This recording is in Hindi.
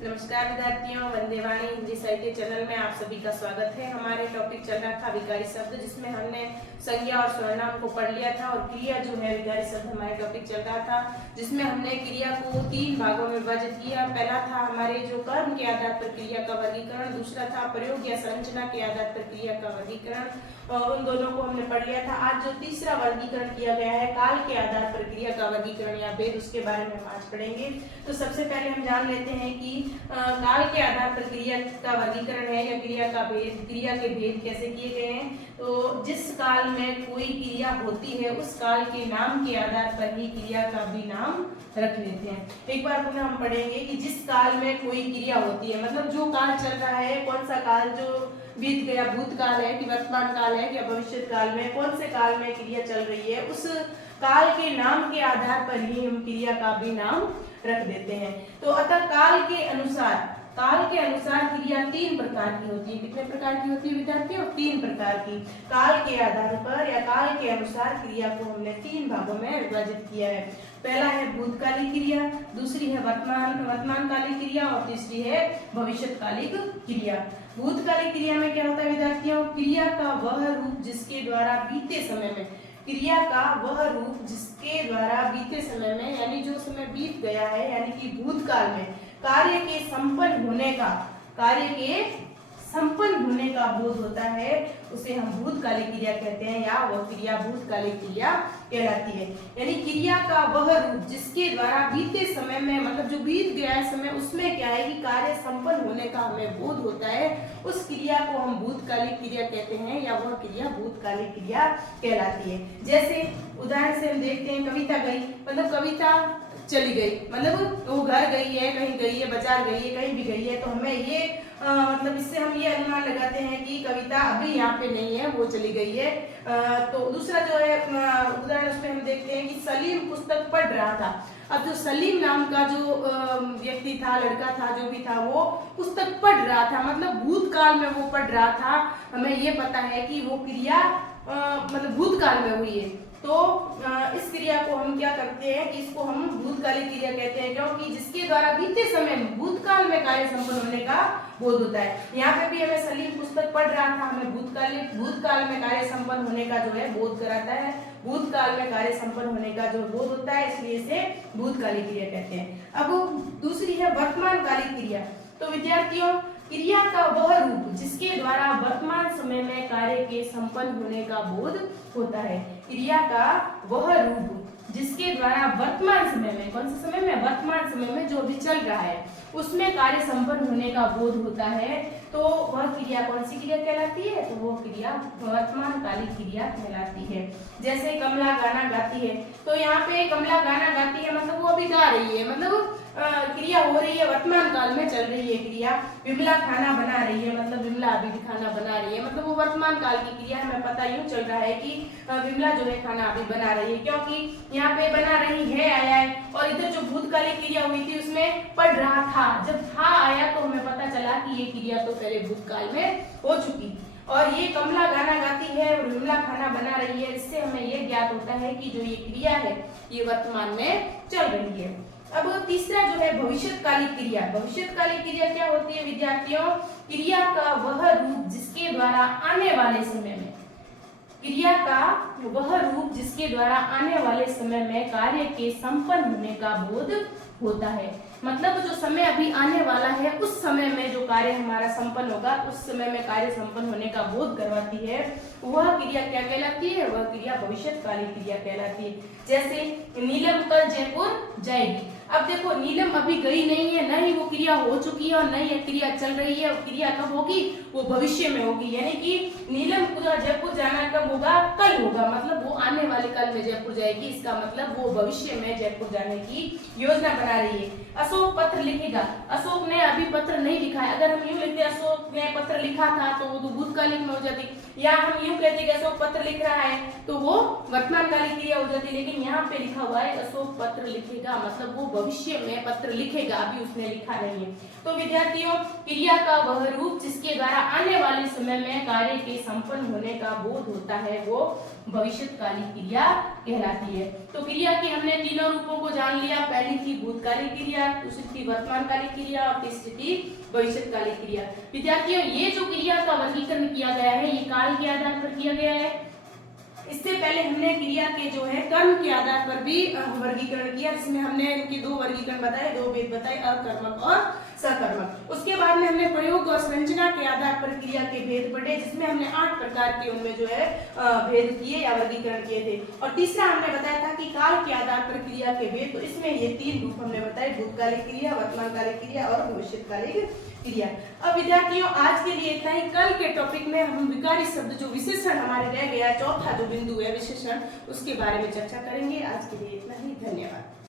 नमस्कार विद्यार्थियों, वंदे वाणी हिंदी साहित्य चैनल में आप सभी का स्वागत है। हमारे टॉपिक चल रहा था विकारी शब्द, जिसमें हमने संज्ञा और सर्वनाम को पढ़ लिया था और क्रिया जो है विकारी शब्द हमारे टॉपिक चल रहा था, जिसमें हमने क्रिया को 3 भागों में विभाजित किया। पहला था हमारे जो कर्म के आधार पर क्रिया का वर्गीकरण, दूसरा था प्रयोग या संरचना के आधार पर क्रिया का वर्गीकरण, और उन दोनों को हमने पढ़ लिया था। आज जो तीसरा वर्गीकरण किया गया है काल के आधार पर क्रिया का वर्गीकरण या भेद, उसके बारे में हम आज पढ़ेंगे। तो सबसे पहले हम जान लेते हैं कि काल के आधार पर क्रिया का वर्गीकरण है या क्रिया का भेद, क्रिया के भेद कैसे किए गए हैं। तो जिस काल में कोई क्रिया होती है उस काल के नाम के आधार पर ही क्रिया का भी नाम रख लेते हैं। एक बार पुनः हम पढ़ेंगे कि जिस काल में कोई क्रिया होती है, मतलब जो काल चल रहा है, कौन सा काल जो बीत गया, भूतकाल है कि वर्तमान काल है या भविष्य काल में, कौन से काल में क्रिया चल रही है, उस काल के नाम के आधार पर ही हम क्रिया का भी नाम रख देते हैं। तो अतः काल के अनुसार क्रिया 3 प्रकार की होती है। कितने प्रकार की होती है विद्यार्थियों? 3 प्रकार की। काल के आधार पर या काल के अनुसार क्रिया को हमने 3 भागों में विभाजित किया है। पहला है भूतकालिक क्रिया, दूसरी है वर्तमानकालिक क्रिया और तीसरी है भविष्यकालिक क्रिया। भूतकालिक क्रिया में क्या होता है विद्यार्थियों? क्रिया का वह रूप जिसके द्वारा बीते समय में, क्रिया का वह रूप जिसके द्वारा बीते समय में, यानी जो समय बीत गया है, यानी कि भूतकाल में कार्य के संपन्न होने का बोध होता है, उसे हम भूतकालिक क्रिया कहते हैं या वह क्रिया भूतकालिक क्रिया कहलाती है। यानी क्रिया का वह रूप जिसके द्वारा बीते समय में, मतलब जो बीत गया है समय, उसमें क्या है कि कार्य संपन्न होने का हमें बोध होता है, उस क्रिया को हम भूतकालिक क्रिया कहते हैं या वह क्रिया भूतकालिक क्रिया कहलाती है। जैसे उदाहरण से हम देखते हैं, कविता गई, मतलब कविता चली गई, मतलब वो घर गई है, कहीं गई है, बाजार गई है, कहीं भी गई है, तो हमें ये मतलब इससे हम ये अनुमान लगाते हैं कि कविता अभी यहाँ पे नहीं है, वो चली गई है। तो दूसरा जो है उदाहरण उसमें हम देखते हैं कि सलीम पुस्तक पढ़ रहा था। अब जो सलीम नाम का जो व्यक्ति था, लड़का था, जो भी था, वो पुस्तक पढ़ रहा था, मतलब भूतकाल में वो पढ़ रहा था। हमें ये पता है कि वो क्रिया मतलब भूतकाल में हुई है। तो इस क्रिया को हम क्या करते हैं कि इसको हम भूतकालिक क्रिया कहते हैं, क्योंकि जिसके द्वारा बीते समय में भूतकाल में कार्य संपन्न होने का बोध होता है। यहाँ पे भी हमें सलीम पुस्तक पढ़ रहा था, हमें भूतकाल में कार्य संपन्न होने का जो है बोध कराता है, भूतकाल में कार्य संपन्न होने का जो बोध होता है, इसलिए इसे भूतकालिक क्रिया कहते हैं। अब दूसरी है वर्तमानकालिक क्रिया। तो विद्यार्थियों, क्रिया का वह रूप जिसके द्वारा वर्तमान समय में कार्य के संपन्न होने का बोध होता है। क्रिया का वह रूप जिसके द्वारा वर्तमान समय में, कौन से समय में? वर्तमान समय में जो भी चल रहा है उसमें कार्य संपन्न होने का बोध होता है, तो वह क्रिया कौन सी क्रिया कहलाती है? तो वो क्रिया वर्तमानकालिक क्रिया कहलाती है। जैसे कमला गाना गाती है, तो यहाँ पे कमला गाना गाती है, मतलब वो अभी गा रही है, मतलब क्रिया हो रही है, वर्तमान काल में चल रही है क्रिया। विमला खाना बना रही है, मतलब विमला अभी भी खाना बना रही है, मतलब वो वर्तमान काल की क्रिया। हमें पता यूं चल रहा है कि विमला जो है खाना अभी बना रही है, क्योंकि यहाँ पे बना रही है आया है, और इधर जो भूतकालिक क्रिया हुई थी उसमें पढ़ रहा था। जब था आया तो हमें पता चला कि ये क्रिया तो पहले भूतकाल में हो चुकी, और ये कमला गाना गाती है और विमला खाना बना रही है। इससे हमें ये ज्ञात होता है कि जो ये क्रिया है ये वर्तमान में चल रही है। अब तीसरा जो है भविष्यकालिक क्रिया। भविष्यकालिक क्रिया क्या होती है विद्यार्थियों? क्रिया का वह रूप जिसके द्वारा आने वाले समय में, क्रिया का वह रूप जिसके द्वारा आने वाले समय में कार्य के संपन्न होने का बोध होता है। मतलब जो समय अभी आने वाला है उस समय में जो कार्य हमारा संपन्न होगा, उस समय में कार्य संपन्न होने का बोध करवाती है, वह क्रिया क्या कहलाती है? वह क्रिया भविष्यकालिक क्रिया कहलाती है। जैसे नीलम कल जयपुर जाएगी। अब देखो, नीलम अभी गई नहीं है, न ही वो क्रिया हो चुकी है और न ही क्रिया चल रही है। क्रिया कब होगी? वो भविष्य में होगी, यानी कि नीलम को जयपुर जाना कब होगा? कल होगा, मतलब वो आने वाले कल में जयपुर जाएगी। इसका मतलब वो भविष्य में जयपुर जाने की योजना बना रही है। अशोक पत्र लिखेगा। अशोक ने अभी पत्र नहीं लिखा है। अगर हम यूं लिखते अशोक ने पत्र लिखा था तो वो तो भूतकालिक में हो जाती, या हम यूं कहते कि अशोक पत्र लिख रहा है तो वो वर्तमानकालिक क्रिया हो जाती। लेकिन यहाँ पे लिखा हुआ है अशोक पत्र लिखेगा, मतलब वो भविष्य में पत्र लिखेगा, अभी उसने लिखा नहीं है। तो विद्यार्थियों, क्रिया का वह रूप जिसके द्वारा आने वाले समय में कार्य के संपन्न होने का बोध होता है वो भविष्यकालीन क्रिया कहलाती है। तो क्रिया के हमने तीनों रूपों को जान लिया। पहली थी भूतकालिक क्रिया, दूसरी थी वर्तमानकालिक क्रिया और तीसरी थी भविष्यकालिक क्रिया। विद्यार्थियों, ये जो क्रिया का वर्गीकरण किया गया है ये काल के आधार पर किया गया है। इससे पहले हमने क्रिया के जो है कर्म के आधार पर भी वर्गीकरण किया, जिसमें हमने इनके दो वर्गीकरण बताए, दो भेद बताए, अकर्मक और सकर्मक। उसके बाद में हमने प्रयोग और संरचना के आधार पर क्रिया के भेद पढ़े, जिसमें हमने 8 प्रकार के उनमें जो है भेद किए या वर्गीकरण किए थे। और तीसरा हमने बताया था कि काल के आधार पर क्रिया के भेद, तो इसमें ये 3 रूप हमने बताए, भूतकालिक क्रिया, वर्तमानकालिक क्रिया और भविष्यकालिक क्रिया। अब विद्यार्थियों, आज के लिए इतना ही। कल के टॉपिक में हम विकारी शब्द जो विशेषण हमारे रह गया, चौथा जो बिंदु है विशेषण, उसके बारे में चर्चा करेंगे। आज के लिए इतना ही। धन्यवाद।